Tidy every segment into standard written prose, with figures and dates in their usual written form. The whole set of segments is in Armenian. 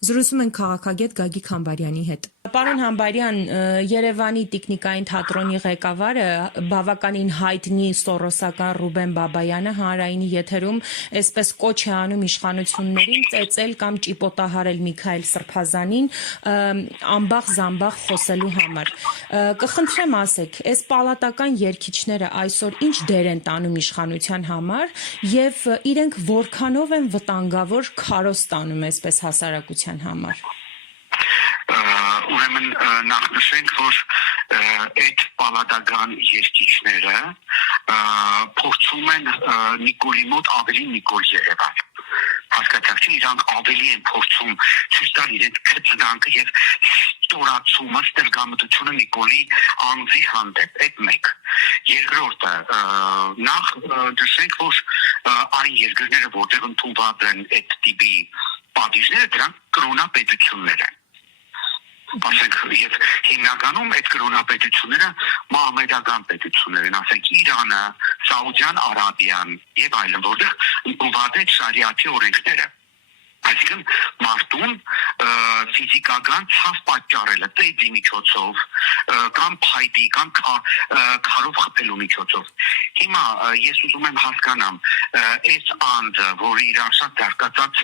Զրուցում ենք քաղաքագետ Գագիկ Համբարյանի հետ։ Պարոն Համբարյան, Երևանի Տիկնիկային թատրոնի ղեկավարը բավականին հայտնի սորոսական Ռուբեն Բաբայանը հանրայինի եթերում այսպես կոչ է անում իշխանություններին ծեծել կամ ճիպոտահարել Միքայել Սրբազանին ամբախ-զամբախ խոսելու համար։ Կխնդրեմ ասեք, այս պալատական երգիչները այսօր ինչ դեր են տանում իշխանության համար եւ իրենք որքանով են վտանգավոր քարոզ տանում այսպես հասարակության համար։ Ուրեմն նախ նշենք, որ այդ պալատական երգիչները փորձում են Նիկոլի մոտ ավելի Նիկոլ Երևան։ Հասկացաք, չէ՞, իրանք ավելի են փորձում ցույց տալ իրենց քծնանքը եւ ստորացումը, ստերգամտությունը Նիկոլի անձի հանդեպ։ Այդ մեկ։ Երկրորդը, նախ նշենք, որ այն երկրները, որտեղ ընդունված են այդ տիպի պատիժները, դրանք կրոնապետություններ են։ Ասենք, եւ հիմնականում այդ կրոնապետությունները մահմեդական պետություններ են, ասենք Իրանը, Սաուդյան Արաբիան եւ այլն, որտեղ ընդունված են շարիաթի օրենքները։ Այսինքն մարդուն ֆիզիկական ցավ պատճառելը ծեծի միջոցով կամ փայտի կամ քարով խփելու միջոցով։ Հիմա ես ուզում եմ հասկանամ այս անձը, որը իրան շատ դարկացած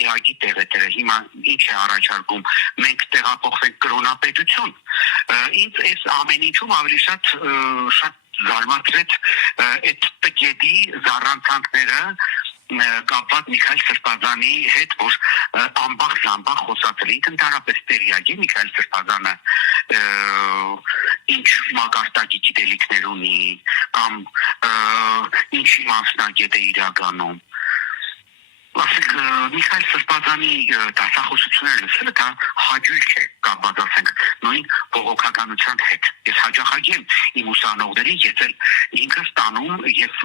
էակի տեղերը, հիմա ինչ է առաջարկում, մենք տեղափոխվենք կրոնապետություն։ Ինձ այս ամեն ինչում ավելի շատ զարմացրեց այդ տկետի զառանցանքները կապված Միքայել Սրբազանի հետ, որ ամբախ-զամբախ խոսացել է, ինքն ընդհանրապես տեղյակ է Միքայել Սրբազանը ինչ մակարդակի գիտելիքներ ունի կամ ինչի մասնագետ է իրականում։ Ասենք Միքայել Սրբազանի դասախոսությունները լսելը դա հաճույք է կապված, ասենք, նույն բողոքականության հետ։ Ես հաճախակի եմ իմ ուսանողներին, ես էլ ինքս տանում եւ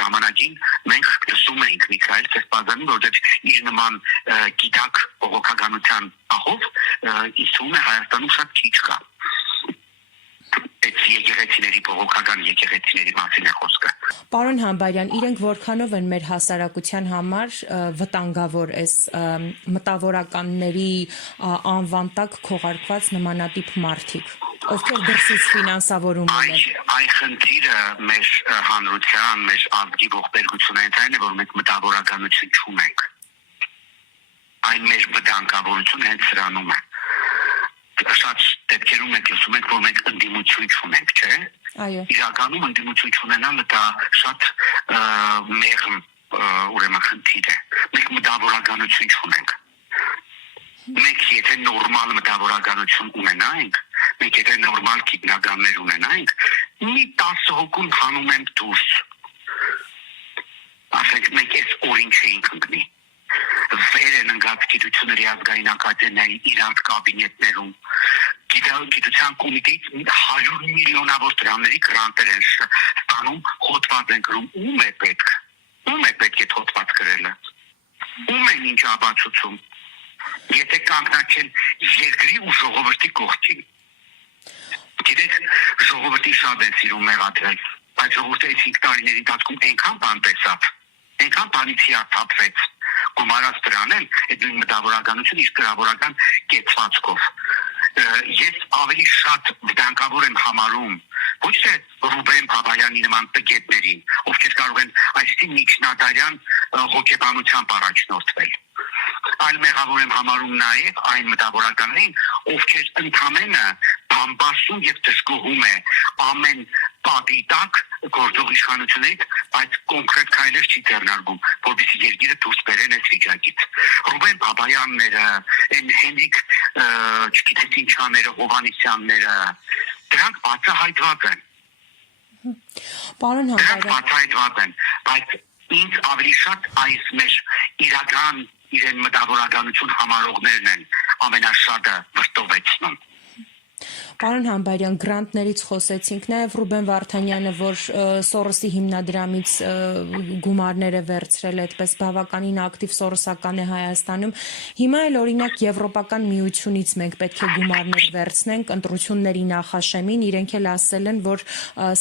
ժամանակին մենք լսում էինք Միքայել Սրբազանին, որովհետեւ իր նման գիտակ բողոքականության ահով իսում է Հայաստանում շատ քիչ կա։ Այդ եկեղեցիների բողոքական եկեղեցիների մասին է խոսքը։ Պարոն Համբարյան, իրենք որքանով են մեր հասարակության համար վտանգավոր այս մտավորականների անվան տակ քողարկված նմանատիպ մարդիկ, ովքեր դրսից ֆինանսավորում ունեն։ Այ խնդիրը մեր հանրության, մեր ազգի ողբերգությունից այն է, որ մենք մտավորականություն չունենք։ Այն մեր վտանգավորությունը հենց սրանում է։ Շատ դեպքերում մենք լսում ենք, որ մենք ընդդիմություն չունենք, չէ՞։ Այո։ Իրականում ընդդիմություն չունենալը դա շատ մեղմ ուրեմն խնդիր է։ Մենք մտավորականություն չունենք։ Մենք եթե նորմալ մտավորականություն ունենայինք, մենք եթե նորմալ գիտնականներ ունենայինք, մի 10 հոգուն հանում ենք դուրս։ Ասենք մենք այս օրին չէինք ընկնի։ Վեր են ընկած գիտությունների ազգային ակադեմիայի իրանց կաբինետներում, գիտության կոմիտեից 100 միլիոնավոր դրամների գրանտեր են ստանում, հոդված են գրում, ում է պետք այդ հոդված գրելը, ում են ինչ ապացուցում, եթե կանգնած են երկրի ու ժողովրդի կողքին։ Գիտեք, ժողովրդի շատ են սիրում մեղադրել, բայց ժողովուրդը 5 տարիների ընթացքում այնքան բան տեսավ, այնքան բանից հիասթափվեց, գումարած դրան էլ այդ նույն մտավորականությունը իր գրավորական կեցվածքով։ Ես ավելի շատ վտանգավոր եմ համարում ոչ թե Ռուբեն Բաբայանի նման տգետներին, ովքեր կարող են այսպիսի միջնադարյան հոգեբանությամբ առաջնորդվել, այլ մեղավոր եմ համարում նաև այն մտավորականներին, ովքեր ընդամենը բամբասում եւ դժգոհում է ամեն պատի տակ գործող իշխանություններից, բայց կոնկրետ քայլեր չի ձեռնարկում, որովհետեւ երկիրը դուրս բերեն այդ վիճակից։ Ռուբեն Բաբայանները, այն Հենրիկ, չգիտես ինչաները, Հովանեսյանները, դրանք բացահայտված են։ Պարոն Համբարյան, բացահայտված են, բայց ինձ ավելի շատ այս մեր իրական իրեն մտավորականություն համարողներն են ամենաշատը վրդովեցնում։ Պարոն Համբարյան, գրանտներից խոսեցինք, նաև Ռուբեն Վարդանյանը, որ Սորոսի հիմնադրամից գումարներ է վերցրել, այդպես բավականին ակտիվ սորոսական է Հայաստանում։ Հիմա էլ օրինակ Եվրոպական միությունից մենք պետք է գումարներ վերցնենք ընտրությունների նախաշեմին, իրենք էլ ասել են, որ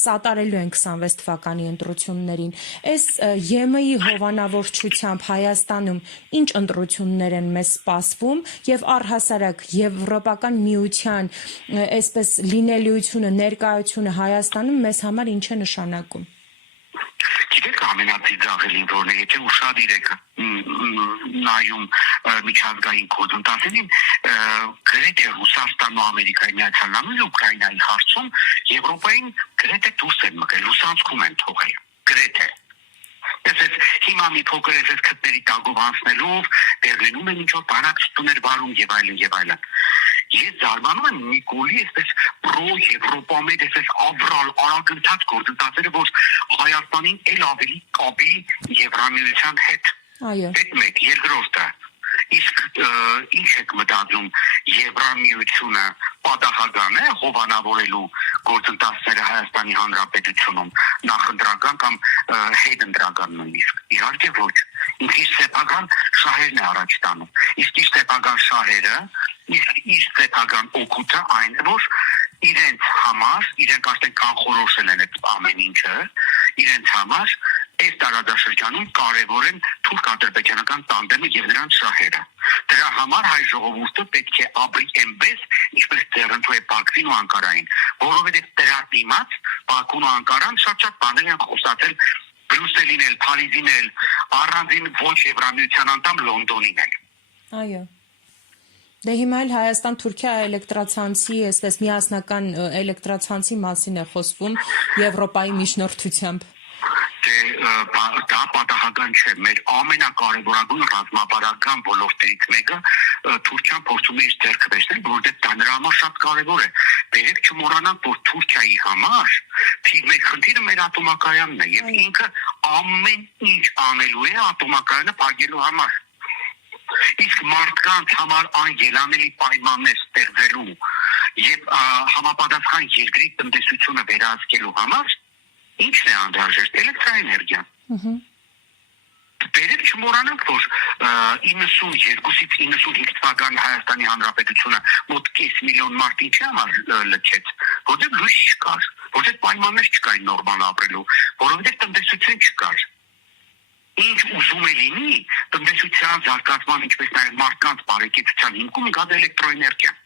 սատարելու են 26 թվականի ընտրություններին։ Այս ԵՄ-ի հովանավորչությամբ Հայաստանում ինչ ընտրություններ են մեզ սպասվում եւ առհասարակ Եվրոպական միության այսպես լինելիությունը, ներկայությունը Հայաստանում մեզ համար ինչ է նշանակում։ Գիտեք ամենածիծաղելին որն է, եթե ուշադիր եք նայում միջազգային գործընթացներին, գրեթե Ռուսաստանն ու Ամերիկայի Միացյալ Նահանգները Ուկրաինայի հարցում Եվրոպային գրեթե դուրս են մղել, լուսանցքում են թողել, գրեթե։ Այսպես հիմա մի փոքր այսպես քթների տակով անցնելով Բերլինում են ինչ-որ բանակցություններ վարում եւ այլն եւ այլն։ Ես զարմանում եմ Նիկոլի այսպես պրո-եվրոպամետ այսպես ավրալ արագընթաց գործընթացները, որ Հայաստանին էլ ավելի կապի Եվրամիության հետ։ Այո։ Այդ մեկ, երկրորդը, իսկ ինչ եք մտածում Եվրամիությունը պատահական է հովանավորելու գործընթացները Հայաստանի Հանրապետությունում նախընտրական կամ հետընտրական նույնիսկ։ Իհարկե ոչ։ Ինքը սեփական շահերն է առաջ տանում։ Իսկ իր սեփական շահերը, իր սեփական օգուտը այն է, որ իրենց համար, իրենք արդեն կանխորոշել են այդ ամեն ինչը, իրենց համար այս տարածաշրջանում կարևոր են թուրք-ադրբեջանական տանդեմը եւ նրանց շահերը։ Դրա համար հայ ժողովուրդը պետք է ապրի այնպես, ինչպես ձեռնտու է Բաքվին ու Անկարային, որովհետեւ դրա դիմաց Բաքուն ու Անկարան շատ բաներ են խոսացել Բրյուսելին էլ, Փարիզին էլ, առանձին ոչ Եվրամիության անդամ Լոնդոնին էլ։ Այո։ Դե հիմա էլ Հայաստան-Թուրքիա էլեկտրացանցի, այսպես միասնական էլեկտրացանցի մասին է խոսվում Եվրոպայի միջնորդությամբ։ Դա պատահական չէ, մեր ամենակարևորագույն ռազմավարական ոլորտներից մեկը Թուրքիան փորձում է իր ձեռքը վերցնել, որովհետև դա նրա համար շատ կարևոր է։ Բերեք չմոռանանք, որ Թուրքիայի համար թիվ 1 խնդիրը մեր ատոմակայանն է, եւ ինքը ամեն ինչ անելու է ատոմակայանը փակելու համար։ Իսկ մարդկանց համար այն ելանելի պայմաններ ստեղծելու եւ համապատասխան երկրի տնտեսությունը վերահսկելու համար ինչն է անհրաժեշտ էլեկտրաէներգիան։ Բերեք չմոռանանք, որ 92-ից 95 թվականի Հայաստանի Հանրապետությունը մոտ 5 միլիոն մարդ ինչի համար լքեց, որտեղ լույս չկար, որտեղ պայմաններ չկային նորմալ ապրելու, որովհետև տնտեսություն չկար։ Ինչ ուզում է լինի, տնտեսության զարգացման, ինչպես նաև մարդկանց բարեկեցության հիմքում գազ էլեկտրոէներգիան։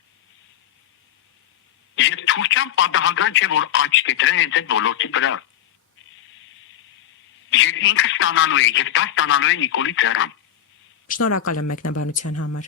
Եվ Թուրքիան պատահական չէ, որ աչք է դրել հենց այդ ոլորտի վրա։ Եվ ինքը ստանալու է, եւ դա ստանալու է Նիկոլի ձեռան։ Շնորհակալ եմ մեկնաբանության համար։